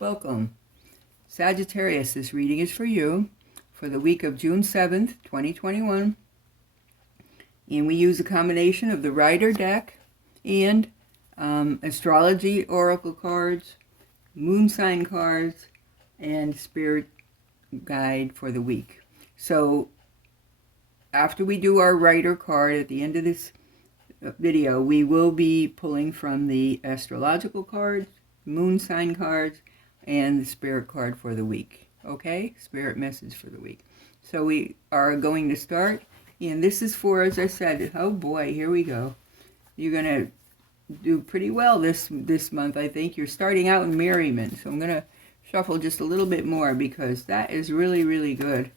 Welcome. Sagittarius, this reading is for you for the week of June 7th, 2021. And we use a combination of the Rider deck and astrology oracle cards, moon sign cards, and spirit guide for the week. So after we do our Rider card at the end of this video, we will be pulling from the astrological cards, moon sign cards, and the spirit card for the week. Okay? Spirit message for the week. So we are going to start. And this is for, as I said, oh boy, here we go. You're going to do pretty well this month, I think. You're starting out in merriment. So I'm going to shuffle just a little bit more because that is really, really good.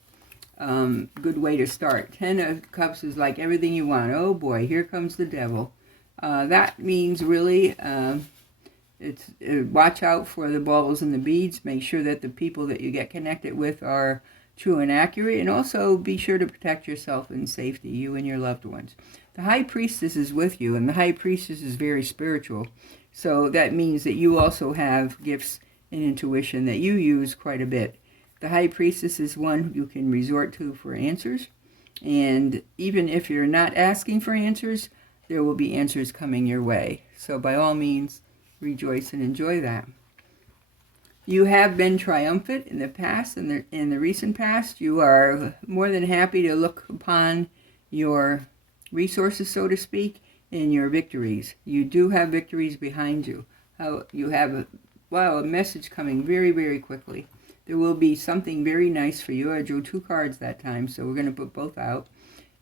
Good way to start. 10 of Cups is like everything you want. Oh boy, here comes the devil. That means really... watch out for the baubles and the beads. Make sure that the people that you get connected with are true and accurate, and also be sure to protect yourself and safety, you and your loved ones. The High Priestess is with you, and the High Priestess is very spiritual. So that means that you also have gifts and intuition that you use quite a bit. The High Priestess is one you can resort to for answers, and even if you're not asking for answers, there will be answers coming your way. So by all means, rejoice and enjoy that. You have been triumphant in the past, in the recent past. You are more than happy to look upon your resources, so to speak, and your victories. You do have victories behind you. You have a message coming very, very quickly. There will be something very nice for you. I drew 2 cards that time, so we're going to put both out.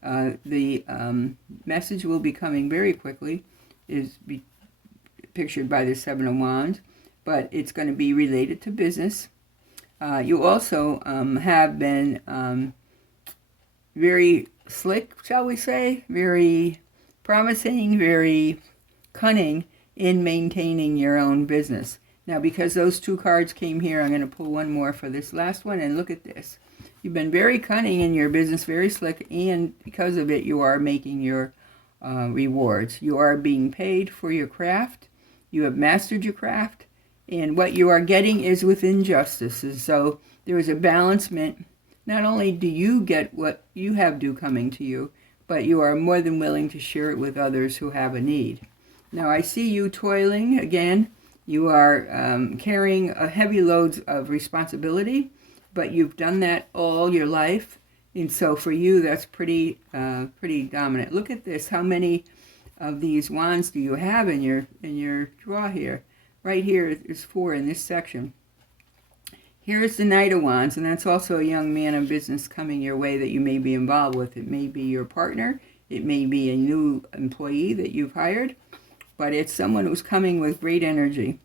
The message will be coming very quickly. Pictured by the 7 of Wands, but it's going to be related to business. You also have been very slick, shall we say, very promising, very cunning in maintaining your own business. Now, because those 2 cards came here, I'm going to pull one more for this last one, and look at this. You've been very cunning in your business, very slick, and because of it, you are making your rewards. You are being paid for your craft. You have mastered your craft, and what you are getting is within justice. And so there is a balancement. Not only do you get what you have due coming to you, but you are more than willing to share it with others who have a need. Now, I see you toiling again. You are carrying heavy loads of responsibility, but you've done that all your life. And so for you, that's pretty dominant. Look at this. How many of these wands do you have in your draw here? Right here is 4 in this section. Here's the Knight of Wands, and that's also a young man of business coming your way that you may be involved with. It may be your partner, it may be a new employee that you've hired, but it's someone who's coming with great energy.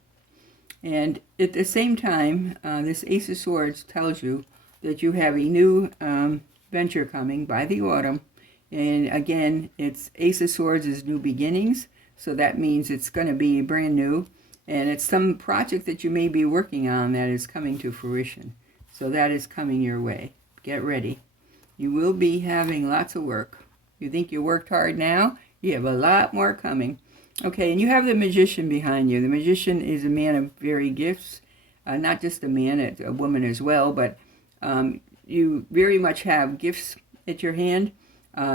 And at the same time, this Ace of Swords tells you that you have a new venture coming by the autumn. And again, it's Ace of Swords is new beginnings, so that means it's going to be brand new. And it's some project that you may be working on that is coming to fruition. So that is coming your way. Get ready. You will be having lots of work. You think you worked hard now? You have a lot more coming. Okay, and you have the Magician behind you. The Magician is a man of varied gifts. Not just a man, it's a woman as well, but you very much have gifts at your hand.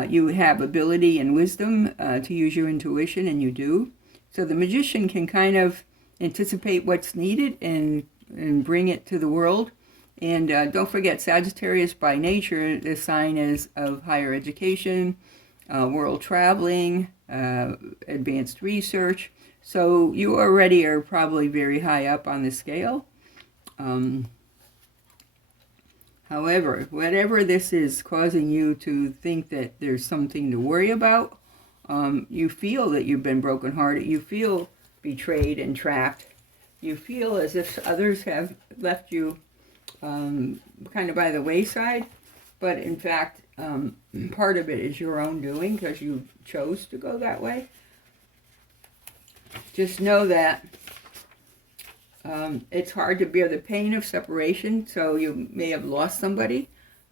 You have ability and wisdom to use your intuition, and you do. So the Magician can kind of anticipate what's needed and bring it to the world. And don't forget, Sagittarius by nature, the sign is of higher education, world traveling, advanced research. So you already are probably very high up on the scale. However, whatever this is causing you to think that there's something to worry about, you feel that you've been brokenhearted, you feel betrayed and trapped, you feel as if others have left you kind of by the wayside, but in fact, part of it is your own doing because you chose to go that way. Just know that it's hard to bear the pain of separation, so you may have lost somebody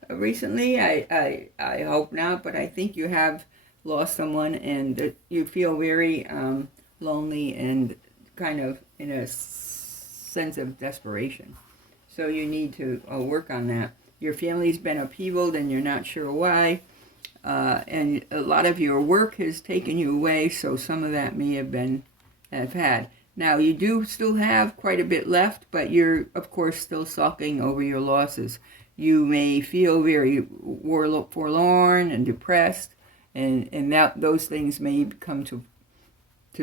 recently. I hope not, but I think you have lost someone, and that you feel very lonely and kind of in a sense of desperation. So you need to work on that. Your family's been upheavaled and you're not sure why. And a lot of your work has taken you away, so some of that may have had. Now, you do still have quite a bit left, but you're, of course, still sulking over your losses. You may feel very forlorn and depressed, and those things may come to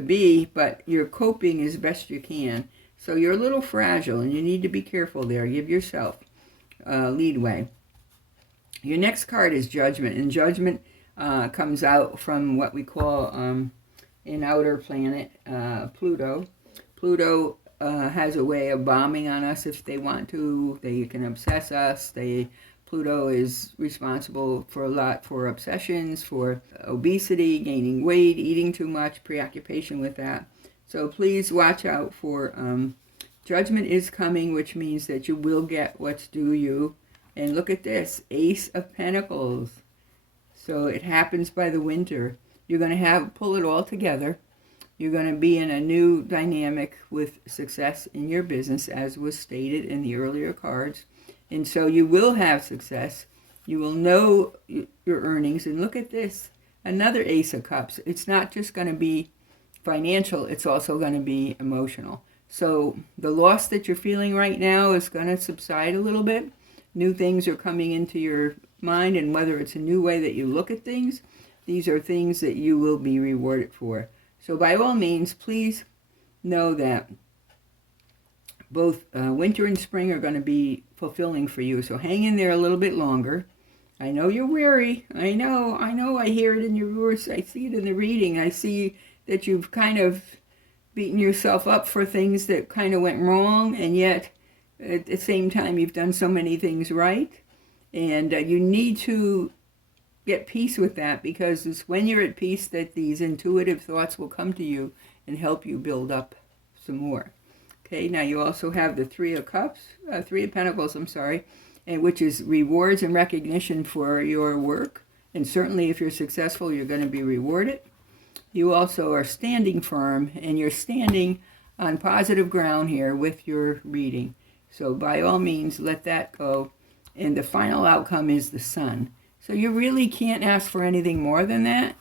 be, but you're coping as best you can. So you're a little fragile, and you need to be careful there. Give yourself leadway. Your next card is Judgment, and Judgment comes out from what we call an outer planet, Pluto. Pluto has a way of bombing on us if they want to. They can obsess us. Pluto is responsible for a lot for obsessions, for obesity, gaining weight, eating too much, preoccupation with that. So please watch out for Judgment is coming, which means that you will get what's due you. And look at this, Ace of Pentacles. So it happens by the winter. You're going to pull it all together. You're going to be in a new dynamic with success in your business, as was stated in the earlier cards. And so you will have success. You will know your earnings. And look at this, another Ace of Cups. It's not just going to be financial, it's also going to be emotional. So the loss that you're feeling right now is going to subside a little bit. New things are coming into your mind, and whether it's a new way that you look at things, these are things that you will be rewarded for. So by all means, please know that both winter and spring are going to be fulfilling for you. So hang in there a little bit longer. I know you're weary. I know. I hear it in your voice. I see it in the reading. I see that you've kind of beaten yourself up for things that kind of went wrong, and yet at the same time you've done so many things right. And you need to get peace with that, because it's when you're at peace that these intuitive thoughts will come to you and help you build up some more. Okay, now you also have the Three of Pentacles, and which is rewards and recognition for your work. And certainly if you're successful, you're going to be rewarded. You also are standing firm, and you're standing on positive ground here with your reading. So by all means, let that go. And the final outcome is the Sun. So you really can't ask for anything more than that.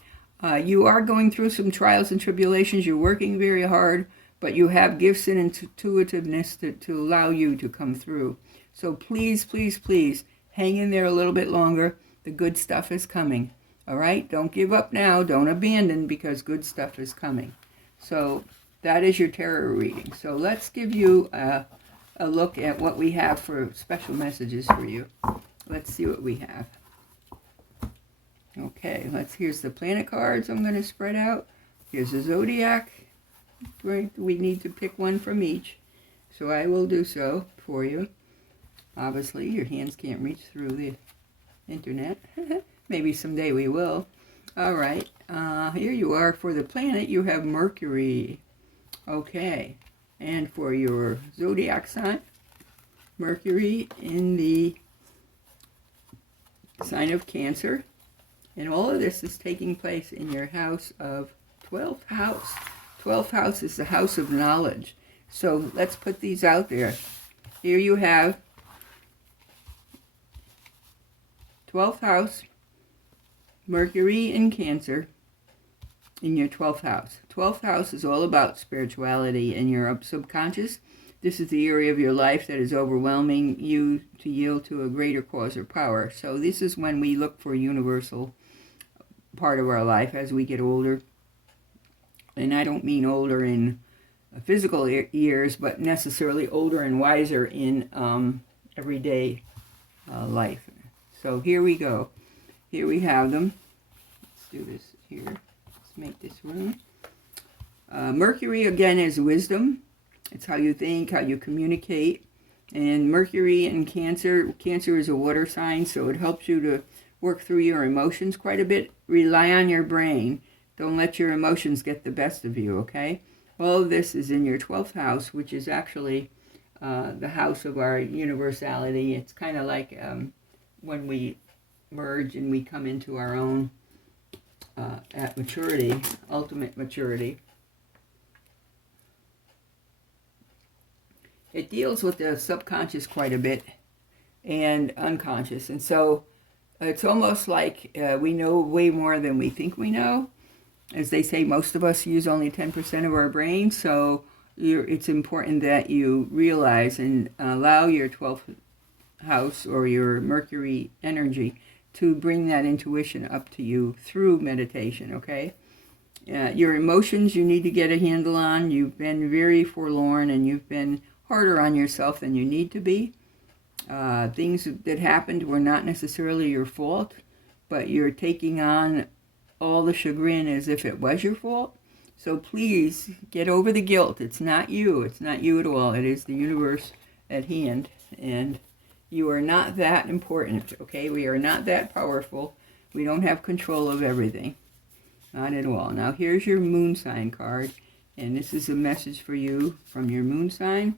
You are going through some trials and tribulations. You're working very hard, but you have gifts and intuitiveness to allow you to come through. So please, please, please, hang in there a little bit longer. The good stuff is coming. All right? Don't give up now. Don't abandon, because good stuff is coming. So that is your tarot reading. So let's give you a look at what we have for special messages for you. Let's see what we have. Okay, here's the planet cards I'm going to spread out. Here's the zodiac. We need to pick one from each, so I will do so for you. Obviously, your hands can't reach through the internet. Maybe someday we will. All right, here you are. For the planet, you have Mercury. Okay, and for your zodiac sign, Mercury in the sign of Cancer. And all of this is taking place in your house of 12th house. 12th house is the house of knowledge. So let's put these out there. Here you have 12th house, Mercury in Cancer in your 12th house. 12th house is all about spirituality and your subconscious. This is the area of your life that is overwhelming you to yield to a greater cause or power. So this is when we look for a universal part of our life as we get older. And I don't mean older in physical years, but necessarily older and wiser in everyday life. So here we go. Here we have them. Let's do this here. Let's make this room. Mercury, again, is wisdom. It's how you think, how you communicate. And Mercury in Cancer, Cancer is a water sign, so it helps you to work through your emotions quite a bit. Rely on your brain. Don't let your emotions get the best of you, okay? All of this is in your 12th house, which is actually the house of our universality. It's kind of like when we merge and we come into our own at maturity, ultimate maturity. it deals with the subconscious quite a bit and unconscious. And so it's almost like we know way more than we think we know. As they say, most of us use only 10% of our brain, so it's important that you realize and allow your 12th house or your Mercury energy to bring that intuition up to you through meditation, okay? Your emotions you need to get a handle on. You've been very forlorn and you've been harder on yourself than you need to be. Things that happened were not necessarily your fault, but you're taking on all the chagrin as if it was your fault. So please get over the guilt. It's not you. It's not you at all. It is the universe at hand. And you are not that important, okay? We are not that powerful. We don't have control of everything. Not at all. Now here's your moon sign card. And this is a message for you from your moon sign.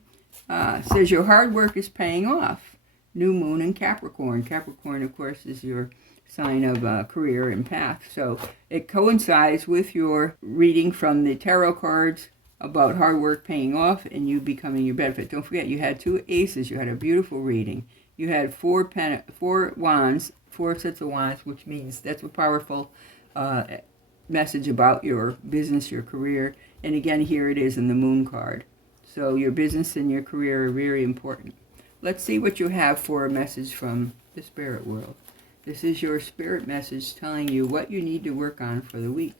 It says your hard work is paying off. New moon in Capricorn. Capricorn, of course, is your sign of career and path. So it coincides with your reading from the tarot cards about hard work paying off and you becoming your benefit. Don't forget, you had 2 aces. You had a beautiful reading. You had 4 wands, 4 sets of wands, which means that's a powerful message about your business, your career. And again, here it is in the moon card. So your business and your career are very important. Let's see what you have for a message from the spirit world. This is your spirit message telling you what you need to work on for the week.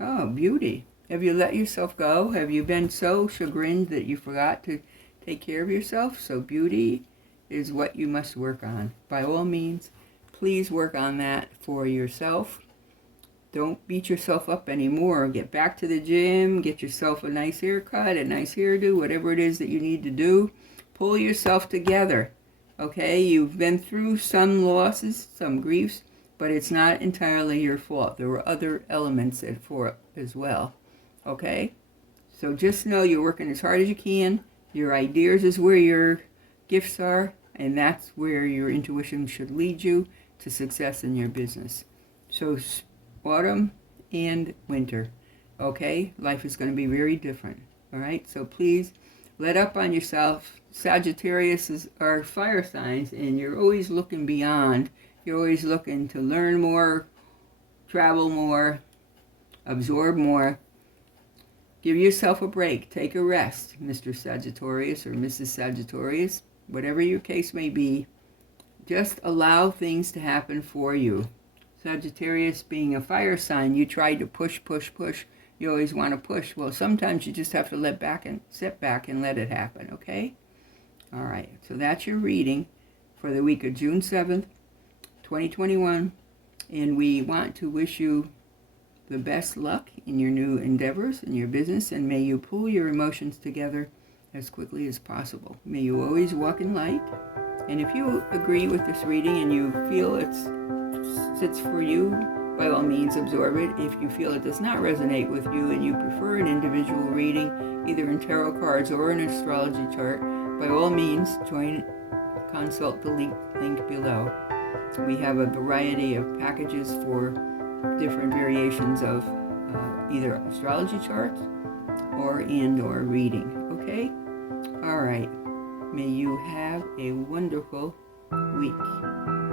Oh, beauty. Have you let yourself go? Have you been so chagrined that you forgot to take care of yourself? So beauty is what you must work on. By all means, please work on that for yourself. Don't beat yourself up anymore. Get back to the gym, get yourself a nice haircut, a nice hairdo, whatever it is that you need to do. Pull yourself together. Okay, you've been through some losses, some griefs, but it's not entirely your fault. There were other elements for it as well. Okay, so just know you're working as hard as you can. Your ideas is where your gifts are, and that's where your intuition should lead you to success in your business. So autumn and winter, okay? Life is going to be very different, all right? So please let up on yourself. Sagittarius are fire signs, and you're always looking beyond. You're always looking to learn more, travel more, absorb more. Give yourself a break. Take a rest, Mr. Sagittarius or Mrs. Sagittarius. Whatever your case may be, just allow things to happen for you. Sagittarius being a fire sign, you try to push. You always want to push. Well, sometimes you just have to sit back and let it happen, okay? All right, so that's your reading for the week of June 7th, 2021. And we want to wish you the best luck in your new endeavors, in your business, and may you pull your emotions together as quickly as possible. May you always walk in light. And if you agree with this reading and you feel it sits for you, by all means absorb it. If you feel it does not resonate with you and you prefer an individual reading, either in tarot cards or an astrology chart, by all means consult the link below. We have a variety of packages for different variations of either astrology charts or reading, okay? All right. May you have a wonderful week.